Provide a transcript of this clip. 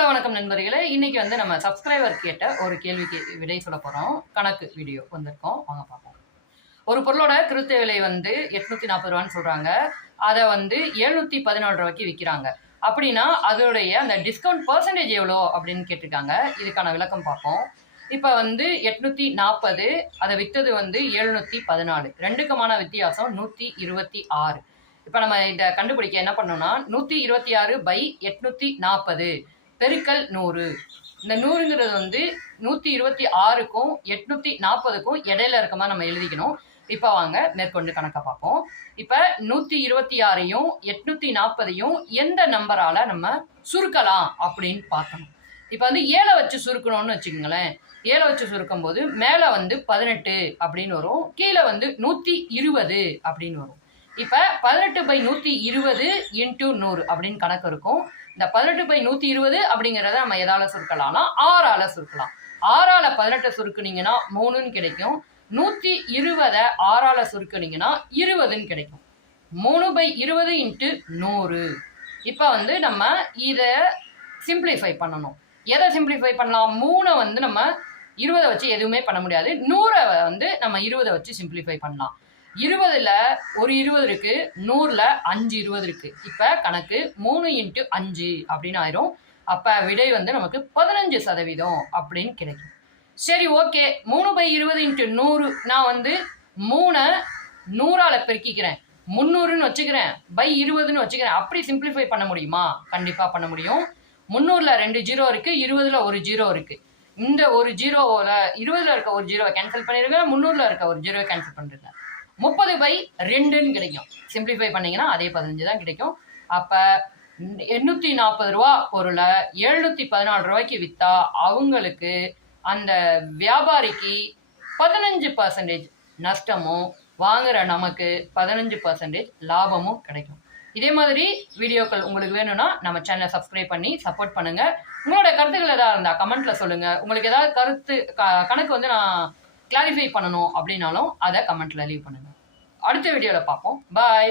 Hello வணக்கம் நண்பர்களே. இன்னைக்கு வந்து நம்ம சப்ஸ்கிரைபர் கேட்ட ஒரு கேள்விக்கு விடை சொல்ல போறோம். கணக்கு வீடியோ வந்திருக்கோம், வாங்க பார்ப்போம். ஒரு பொருளோட கிருத்திய விலை வந்து 840 ரூபான்னு சொல்றாங்க. அதை வந்து 714 ரூபாய்க்கு விற்கிறாங்க. அப்படின்னா அதோடைய அந்த டிஸ்கவுண்ட் பெர்சன்டேஜ் எவ்வளோ அப்படின்னு கேட்டிருக்காங்க. இதுக்கான விளக்கம் பார்ப்போம். இப்போ வந்து 840, அதை விற்றது வந்து 714, ரெண்டுக்குமான வித்தியாசம் 126. இப்போ நம்ம இதை கண்டுபிடிக்க என்ன பண்ணோம்னா 126/840 பெருக்கல் 100. இந்த 100ங்கிறது வந்து 126க்கும் 840க்கும் இடையில இருக்க மாதிரி நம்ம எழுதிக்கணும். இப்போ வாங்க மேற்கொண்டு கணக்கை பார்ப்போம். இப்போ 126ஐயும் 840ஐயும் எந்த நம்பரால நம்ம சுருக்கலாம் அப்படின்னு பார்க்கணும். இப்போ வந்து 7 வச்சு சுருக்கணும்னு வச்சுக்கோங்களேன். 7 வச்சு சுருக்கும் போது மேலே வந்து 18 அப்படின்னு வரும், கீழே வந்து 120 அப்படின்னு வரும். இப்போ 18/120 × 100 அப்படின்னு கணக்கு இருக்கும். இந்த 18/120 அப்படிங்கிறத நம்ம எதால சுருக்கலாம்னா 6ஆல சுருக்கலாம். 6ஆல 18 சுருக்குனீங்கன்னா 3ன்னு கிடைக்கும். 120 6ஆல சுருக்குனீங்கன்னா 20ன்னு கிடைக்கும். 3/20 × 100. இப்போ வந்து நம்ம இதை சிம்பிளிஃபை பண்ணணும். எதை சிம்பிளிஃபை பண்ணலாம்? 3 வந்து நம்ம 20 வச்சு எதுவுமே பண்ண முடியாது. 100 வந்து நம்ம 20 வச்சு சிம்பிளிஃபை பண்ணலாம். 20ல் ஒரு 20 இருக்கு, 100ல் 5 20 இருக்கு. இப்போ கணக்கு 3 × 5 அப்படின்னு ஆயிரும். அப்போ விடை வந்து நமக்கு 15% அப்படின்னு கிடைக்கும். சரி, ஓகே. 3/20 × 100 நான் வந்து 3 100ஆல பெருக்கிக்கிறேன், 300ன்னு வச்சுக்கிறேன், /20ன்னு வச்சுக்கிறேன். அப்படி சிம்பிளிஃபை பண்ண முடியுமா? கண்டிப்பாக பண்ண முடியும். 300ல் 2 0 இருக்கு, 20ல் ஒரு 0 இருக்கு. இந்த ஒரு 0வில் 20ல் இருக்க ஒரு 0வை கேன்சல் பண்ணிடுங்க, 300ல் இருக்க ஒரு 0வை கேன்சல் பண்ணிடுங்க. 30/2ன்னு கிடைக்கும். சிம்பிளிஃபை பண்ணீங்கன்னா அதே 15 தான் கிடைக்கும். அப்போ 840 ரூபா பொருளை 714 ரூபாய்க்கு விற்றா அவங்களுக்கு அந்த வியாபாரிக்கு 15% நஷ்டமும், வாங்குற நமக்கு 15% லாபமும் கிடைக்கும். இதே மாதிரி வீடியோக்கள் உங்களுக்கு வேணும்னா நம்ம சேனலை சப்ஸ்கிரைப் பண்ணி சப்போர்ட் பண்ணுங்க. உங்களோட கருத்துக்கள் ஏதாவது இருந்தால் கமெண்ட்ல சொல்லுங்க. உங்களுக்கு ஏதாவது கருத்து கணக்கு வந்து நான் கிளாரிஃபை பண்ணணும் அப்படின்னாலும் அதை கமெண்ட்ல லீவ் பண்ணுங்க. அடுத்த வீடியோவில் பார்ப்போம். பாய்.